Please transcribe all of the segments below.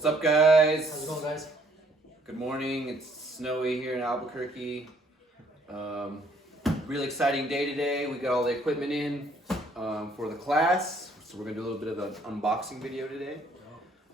What's up, guys? How's it going, guys? Good morning. It's snowy here in Albuquerque. Really exciting day today. We got all the equipment in for the class, so we're gonna do a little bit of an unboxing video today,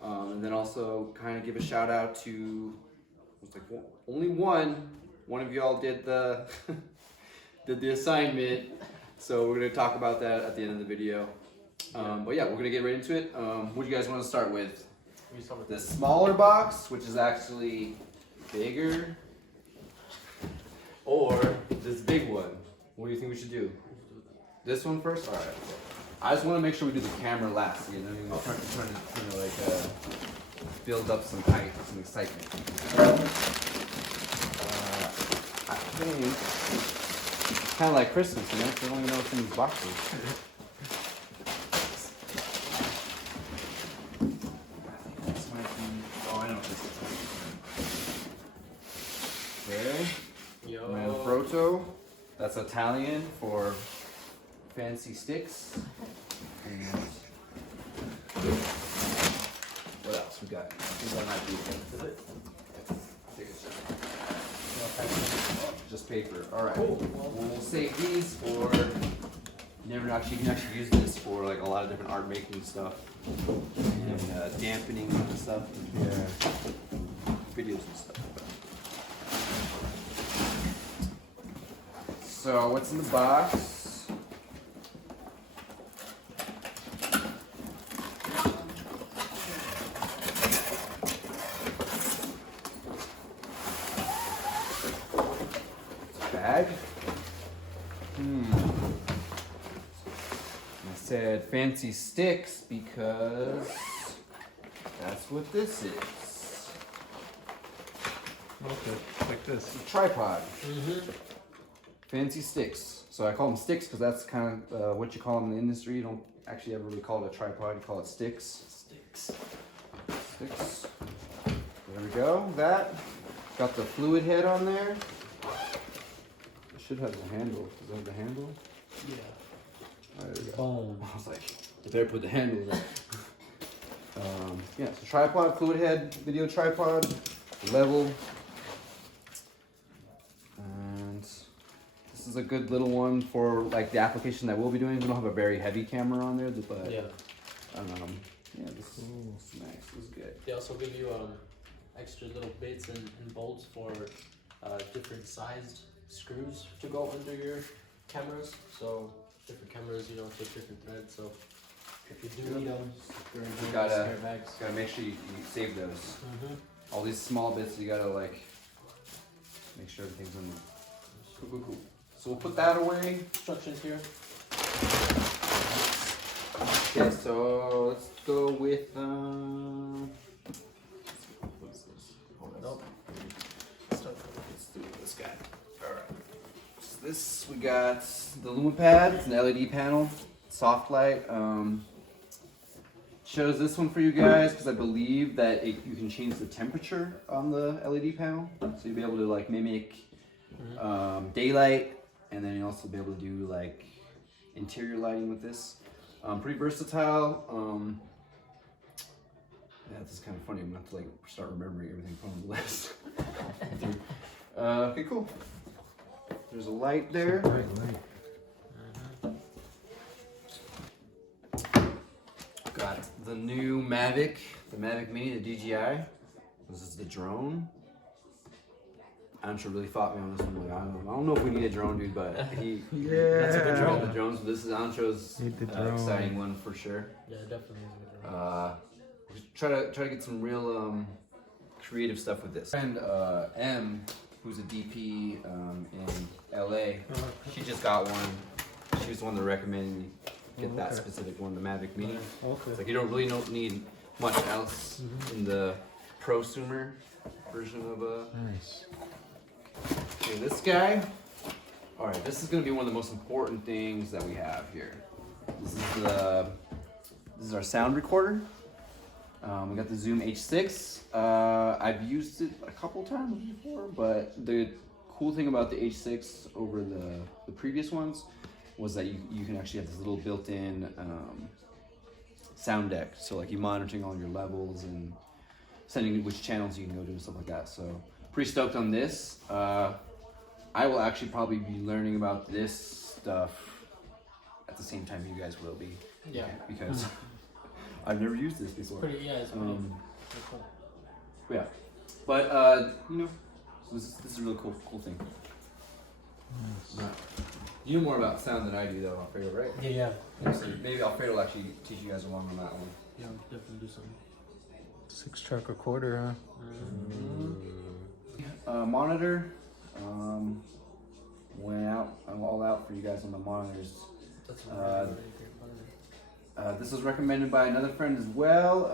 and then also kind of give a shout out to only one of y'all did the did the assignment, so we're gonna talk about that at the end of the video. But yeah, we're gonna get right into it. What do you guys want to start with? The smaller box, which is actually bigger, or this big one? What do you think we should do? This one first? All right. I just want to make sure we do the camera last. You know, we're trying to build up some hype, some excitement. I think it's kind of like Christmas, you know? I don't even know what's in these boxes. Alfredo, that's Italian for fancy sticks. And what else we got? I think that might be it. Take a shot. Just paper. All right. Cool. We'll save these for. You can actually use this for like a lot of different art making stuff and dampening and stuff. Yeah. Videos and stuff. So what's in the box? Bag. I said fancy sticks because that's what this is. Okay, like this. A tripod. Fancy sticks. So I call them sticks because that's kind of what you call them in the industry. You don't actually ever really call it a tripod. You call it sticks. Sticks. There we go. That. Got the fluid head on there. It should have the handle. Does that have the handle? Yeah. There we go. Boom. I was like, I better put the handle there. Yeah, so tripod, fluid head, video tripod, level. This is a good little one for like the application that we'll be doing. We don't have a very heavy camera on there, but yeah, this is nice. This is good. They also give you extra little bits and bolts for different sized screws to go under your cameras. So different cameras, you know, with different threads. So if you do need them, they're in spare bags. Gotta make sure you save those. All these small bits, you gotta like make sure everything's in there. Cool. So we'll put that away. Instructions here. Okay, so let's go with what's this? Nope. Let's do this guy. Alright. So this we got the LumaPad, it's an LED panel, soft light. Shows this one for you guys because I believe that you can change the temperature on the LED panel. So you'll be able to like mimic daylight. And then you'll also be able to do like interior lighting with this. Pretty versatile. Yeah, this is kind of funny. I'm gonna have to like start remembering everything from the list. Okay, cool. There's a light there. Bright light. Got the new Mavic, the Mavic Mini, the DJI. This is the drone. Ancho really fought me on this one. Like, I don't know if we need a drone, dude, but that's a good drone. The drones. This is Ancho's exciting one for sure. Yeah, definitely is a good drone. Try to get some real creative stuff with this. And M, who's a DP in LA, she just got one. She was the one that recommended me get that specific one, the Mavic Mini. It's like you don't need much else in the prosumer version of a. Nice. Okay, this guy. All right, this is going to be one of the most important things that we have here. This is our sound recorder. We got the Zoom H6. I've used it a couple times before, but the cool thing about the H6 over the previous ones was that you can actually have this little built-in sound deck. So like you monitoring all your levels and setting which channels you can go to and stuff like that. So pretty stoked on this. I will actually probably be learning about this stuff at the same time you guys will be. Yeah. Because I've never used this before. It's pretty cool. Yeah. But you know, so this is a really cool thing. Right. You know more about sound than I do though, Alfredo, right? Yeah. So maybe Alfredo will actually teach you guys along on that one. Yeah, I'll definitely do something. 6-track recorder, huh? Monitor. Went out. I'm all out for you guys on the monitors. That's a really great This was recommended by another friend as well.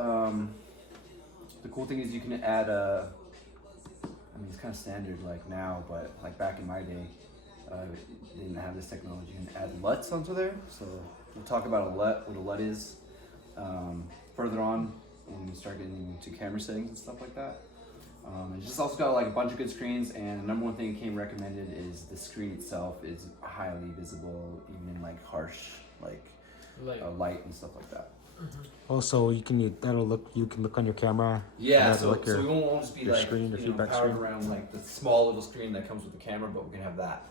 The cool thing is you can add I mean, it's kind of standard like now, but like back in my day, they didn't have this technology. You can add LUTs onto there. So we'll talk about a LUT, what a LUT is, further on when we start getting into camera settings and stuff like that. It's just also got like a bunch of good screens, and the number one thing it came recommended is the screen itself is highly visible, even in like harsh like light and stuff like that. Also, you can look on your camera. Yeah, and so, look so we won't just be your like screen, your you know, feedback powered screen. around like the small little screen that comes with the camera, but we can have that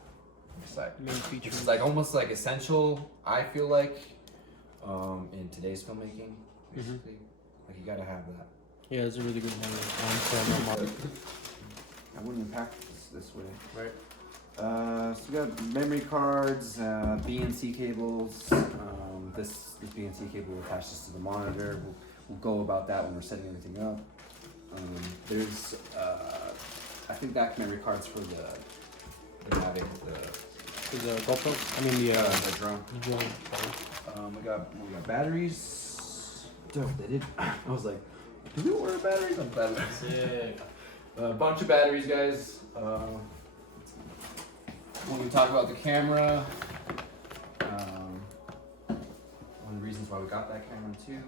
on the side. Main feature. Which is like almost like essential, I feel like, in today's filmmaking, basically. Like you gotta have that. Yeah, it's a really good camera. I wouldn't unpack this way, right? So we got memory cards, BNC cables. This BNC cable attaches to the monitor. We'll go about that when we're setting everything up. There's, I think that memory card's for the Mavic, The GoPro? I mean the drone. the drone. We got batteries. Dude, they did. I was like, do we order batteries? On batteries. Sick. A bunch of batteries, guys. When we talk about the camera, one of the reasons why we got that camera too.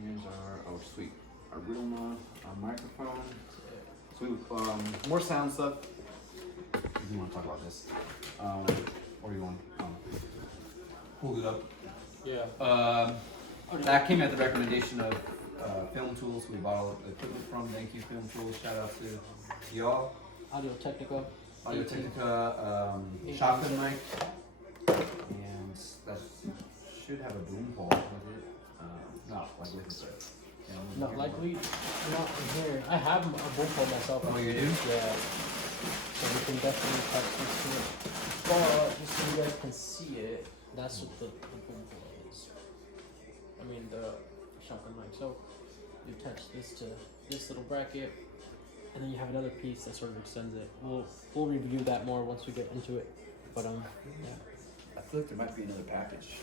Here's our sweet, our real our microphone. So more sound stuff. If you want to talk about this, or you want hold it up. Yeah. That came at the recommendation of Film Tools. We bought all the equipment from. Thank you, Film Tools. Shout out to y'all. Audio Technica. Audio Technica shotgun mic, and that should have a boom pole with it. Not like with it. Not likely. Not in here. I have a boom pole myself. Oh, you do? Yeah. So we can definitely touch this to it. But just so you guys can see it, that's what the boom pole is. I mean the shotgun mic. So you attach this to this little bracket, and then you have another piece that sort of extends it. We'll review that more once we get into it. But yeah. I feel like there might be another package.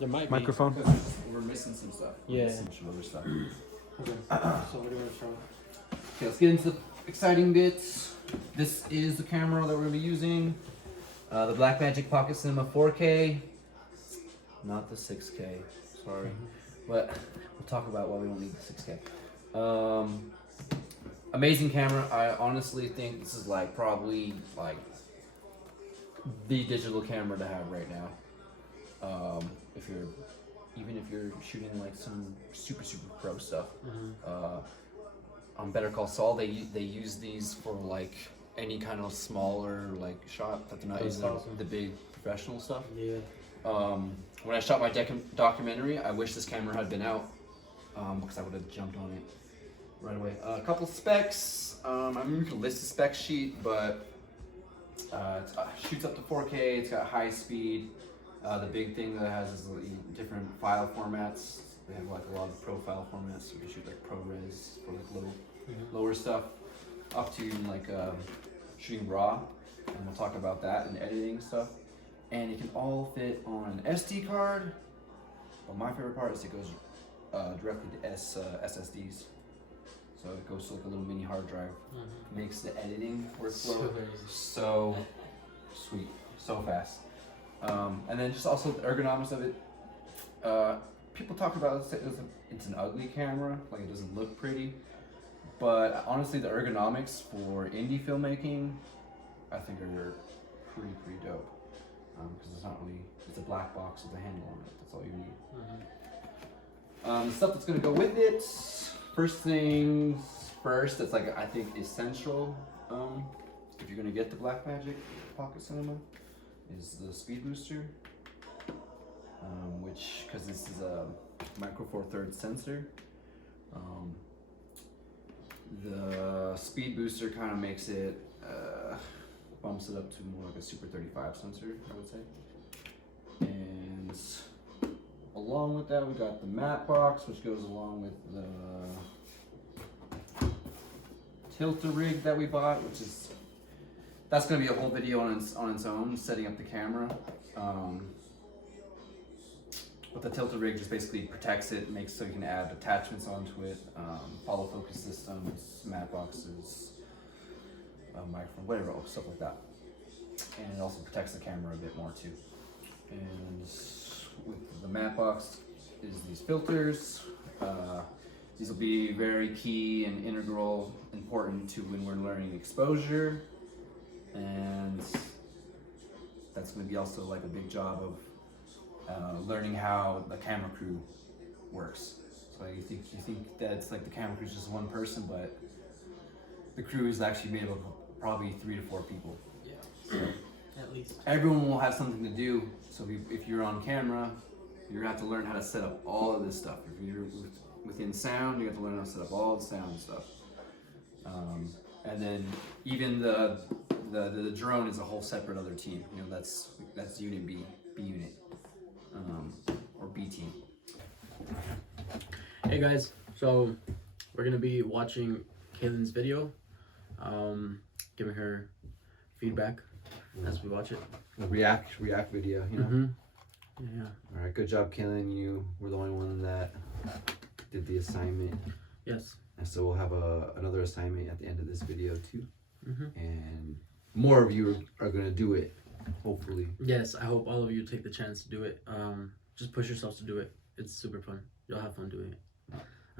There might Microphone. Because we're missing some stuff. We're Yeah. missing some other stuff. be. Okay. So what do you want to show? Okay, let's get into the exciting bits. This is the camera that we're gonna be using. The Blackmagic Pocket Cinema 4K. Not the 6K. Sorry. But we'll talk about why we don't need the 6K. Amazing camera. I honestly think this is like probably like the digital camera to have right now. Even if you're shooting like some super pro stuff. On Better Call Saul, they use these for like any kind of smaller like shot that they're not That's using awesome. the big professional stuff. Yeah. When I shot my documentary, I wish this camera had been out because I would have jumped on it right away. A couple specs. I mean, we could list the spec sheet, but it shoots up to 4K. It's got high speed. The big thing that it has is different file formats. They have like a lot of profile formats. So you can shoot like ProRes for like lower stuff, up to like shooting RAW, and we'll talk about that and editing stuff. And it can all fit on an SD card, but my favorite part is it goes directly to SSDs. So it goes to like a little mini hard drive. Makes the editing workflow so sweet, so fast. And then just also the ergonomics of it. People talk about it's an ugly camera, like it doesn't look pretty. But honestly, the ergonomics for indie filmmaking, I think are pretty dope. Because it's not really, it's a black box with a handle on it. That's all you need. The stuff that's gonna go with it. First things first. That's like I think essential. If you're gonna get the Blackmagic Pocket Cinema, is the speed booster. Which, because this is a micro four thirds sensor. The speed booster kind of makes it, bumps it up to more like a Super 35 sensor, I would say. And along with that, we got the matte box, which goes along with the tilter rig that we bought, which is, that's going to be a whole video on its own, setting up the camera. But the tilter rig just basically protects it, makes so you can add attachments onto it, follow focus systems, matte boxes, microphone, whatever, stuff like that. And it also protects the camera a bit more too. And with the matte box is these filters. These will be very key and integral, important to when we're learning exposure. And that's going to be also like a big job of learning how the camera crew works. So you think that it's like the camera crew is just one person, but the crew is actually made up of probably 3 to 4 people. Yeah. So At least. everyone will have something to do. So if you're on camera, you're gonna have to learn how to set up all of this stuff. If you're within sound, you have to learn how to set up all the sound stuff. And then even the drone is a whole separate other team. You know, that's unit B unit. Or B team. Hey guys, so we're gonna be watching Kaylin's video, giving her feedback as we watch it. A react video, you know. Yeah. All right, good job, Kaylin. You were the only one that did the assignment. Yes. And so we'll have another assignment at the end of this video too. Mm-hmm. And more of you are gonna do it, hopefully. Yes, I hope all of you take the chance to do it. Just push yourselves to do it. It's super fun. You'll have fun doing it.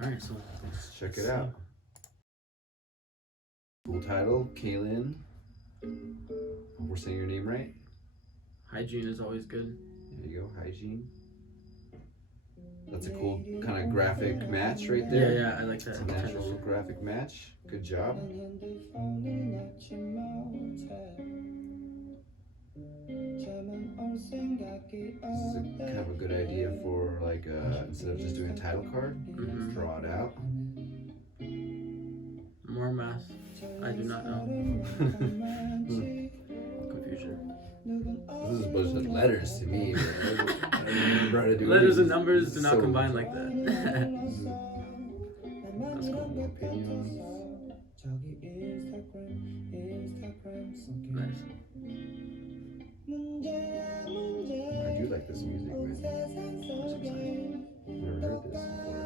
All right, so Let's check it out. Full title, Kaylin. Hope we're saying your name right. hygiene is always good. There you go, hygiene. That's a cool kind of graphic match right Yeah, there. yeah, I like that. It's a natural graphic match. Good job. This is kind of a good idea for like instead of just doing a title card, draw it out. More math. I do not know. Confusion. This is a bunch of letters to me. Man. I don't remember how to do Letters and it. numbers do not So- combine like that. That's cool. Opinions. Nice. I do like this music, man. Never heard this before.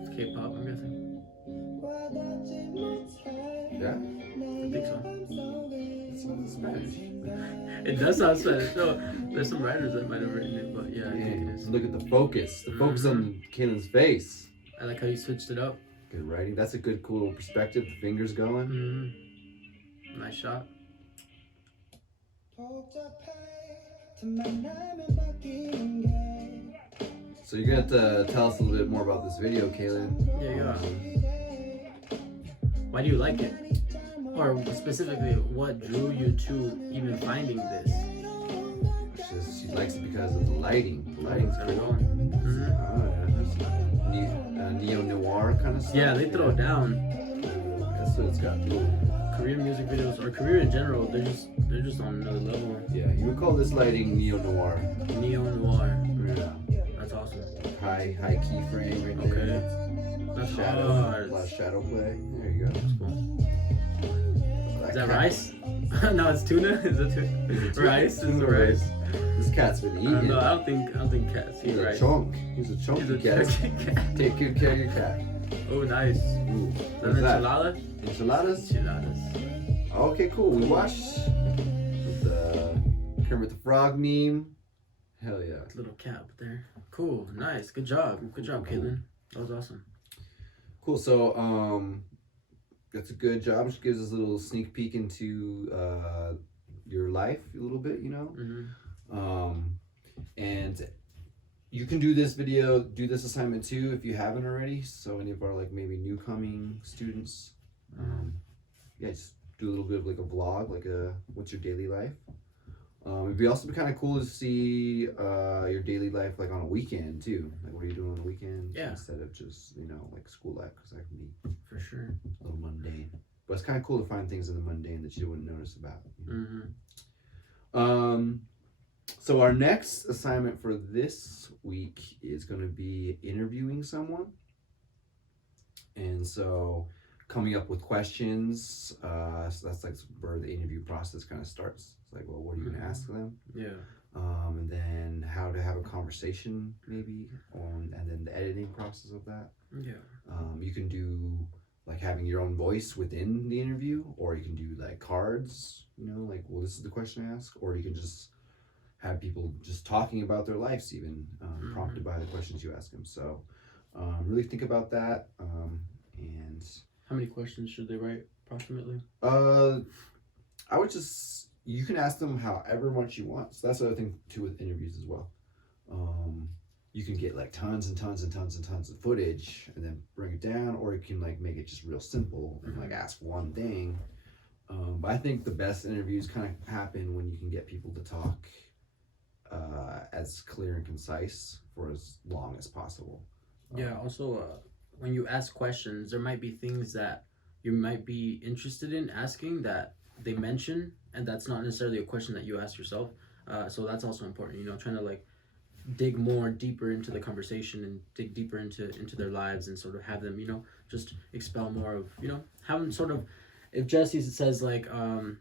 It's K-pop, I'm guessing. Yeah? I think so. It sounds Spanish. It does sound Spanish. No, there's some writers that might have written it, but yeah, I think it is. Look at the focus. The focus on Kaylin's face. I like how you switched it up. Good writing. That's a good, cool perspective. The fingers going. Mm-hmm. Nice shot. So you're gonna have to tell us a little bit more about this video, Kaylin. Yeah. Why do you like it? Or specifically, what drew you to even finding this? She likes it because of the lighting. The lighting's There we cool. go. Mm-hmm. Oh, yeah. Neo-noir kind of stuff. Yeah, they throw it down. That's what it's got. Korean music videos or Korea in general, they're just on another level. Yeah, you would call this lighting neo-noir. Neo-noir. Yeah. That's awesome. High keyframe right there. Okay. That's Shadow, hard. a lot of shadow play. There you go. That's cool. Is that cat- rice? No, it's tuna. Is it tuna? Rice is Tuna rice. This cat's been eating. No, I don't think cats eat He's a rice. chunk. He's a He's chunky a cat. chunky cat. Take good care of your cat. Oh, nice. Ooh. An What's that? enchilada? Enchiladas? Enchiladas. Okay, cool. We watched the Kermit the Frog meme. Hell yeah. Little cat up there. Cool. Nice. Good job. Good job, Caitlin. That was awesome. Cool. So, that's a good job. She gives us a little sneak peek into your life a little bit, you know. Mm-hmm. And you can do this assignment too if you haven't already. So any of our like maybe new coming students, yeah, just do a little bit of like a vlog, like a what's your daily life. It'd be also be kind of cool to see your daily life like on a weekend too. Like what are you doing on the weekend? Yeah. Instead of just like school life, because that can be For sure. a little mundane. But it's kind of cool to find things in the mundane that you wouldn't notice about. So our next assignment for this week is going to be interviewing someone, and so coming up with questions. So that's like where the interview process kind of starts. It's like, well, what are you going to ask them? Yeah. And then how to have a conversation maybe and then the editing process of that. Yeah. You can do like having your own voice within the interview, or you can do like cards, like, well, this is the question I ask, or you can just have people just talking about their lives even, prompted by the questions you ask them. So really think about that. And How many questions should they write approximately? I would you can ask them however much you want. So that's the other thing too with interviews as well. You can get like tons and tons and tons and tons of footage and then bring it down, or you can like make it just real simple and like ask one thing. But I think the best interviews kind of happen when you can get people to talk as clear and concise for as long as possible. Yeah. Also, when you ask questions, there might be things that you might be interested in asking that they mention, and that's not necessarily a question that you ask yourself. So that's also important. Trying to like dig more deeper into the conversation and dig deeper into their lives and sort of have them just expel more of having sort of, if Jesse says like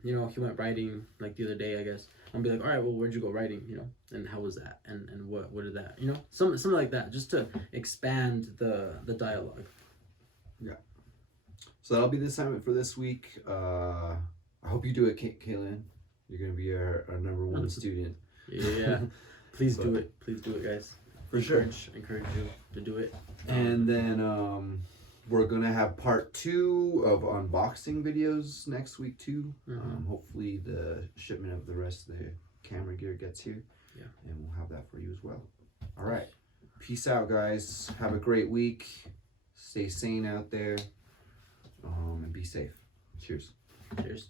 he went riding like the other day, I guess I'll be like, all right, well, where'd you go riding, and how was that, and what did that, something like that, just to expand the dialogue. Yeah, so that'll be the assignment for this week. I hope you do it, Kaylin. You're gonna be our number one student. Yeah. Please do it. Please do it, guys. For sure. Encourage you to do it. And then we're gonna have part 2 of unboxing videos next week too. Hopefully the shipment of the rest of the camera gear gets here. Yeah. And we'll have that for you as well. All right. Peace out, guys. Have a great week. Stay sane out there. And be safe. Cheers. Cheers.